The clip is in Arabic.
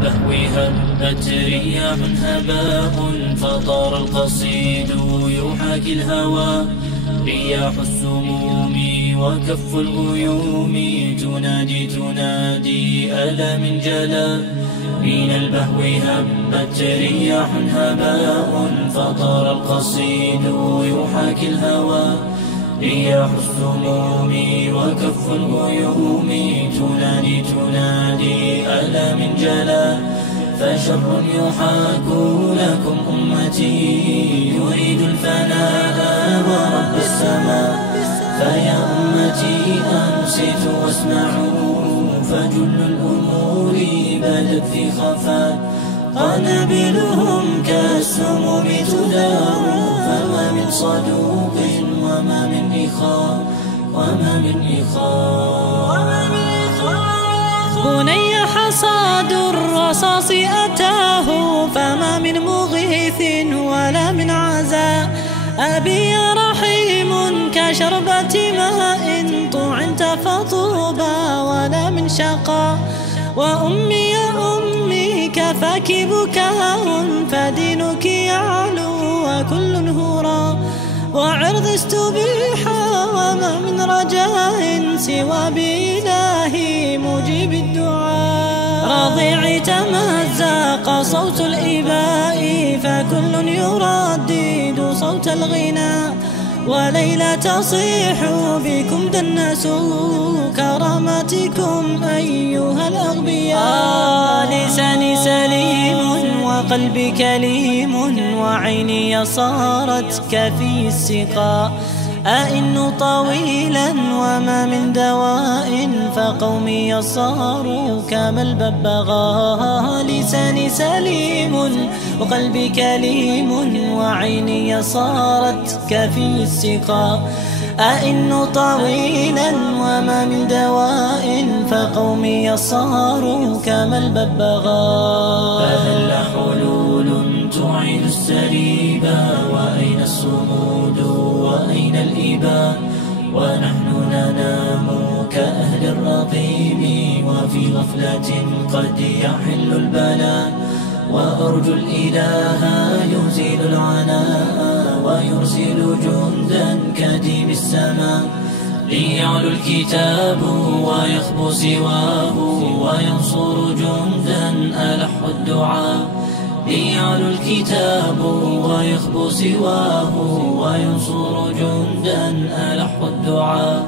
البهو هبت رياح هباء فطار القصيد يحاكي الهوى. رياح السموم وكف الغيوم تنادي ألا من جلا. من البهو هبت رياح هباء فطار القصيد يحاكي الهوى. رياح السموم وكف الغيوم تنادي ألا من جلا. فشر يحاك لكم أمتي يريد الفناء ورب السماء. فيا أمتي أنصتوا واسمعوا فجل الأمور بدت في خفاء. قنابلهم كالسموم تدار فما من صدوق وما من إخاء بني حصاد الرصاص أتاه فما من مغيث ولا من عزاء. أبي رحيم كشربة ماء طعنت فطوبى ولا من شقاء. وأمي يا أمي كفاك بكاء فدينك يعلو وكل هراء. وعرض استبيح وما من رجاء سوى بإلهي مجيب الدعاء. رضيع تمزق صوت الإباء فكل يردد صوت الغناء. وليلى تصيح بكم دنسوا كرامتكم أيها الأغبياء. لساني سليم وقلبي كليم وعيني صارت كفي السقاء. أئن طويلا وما من دواء فقومي صاروا كما الببغاء. لساني سليم وقلبي كليم وعيني صارت كفي السقاء. أئن طويلا وما من دواء فقومي صاروا كما الببغاء. فهل حلول تعيد السريبا وأين الصمود وأين الإباء. ونحن ننام كأهل الرقيب وفي غفلة قد يحل البلاء. وأرجو الإله يزيل العناء ويرسل جندا كديم السماء. ليعلو الكتاب ويخبو سواه وينصر جندا ألح الدعاء. ليعلو الكتاب ويخبو سواه وينصر جندا ألح الدعاء.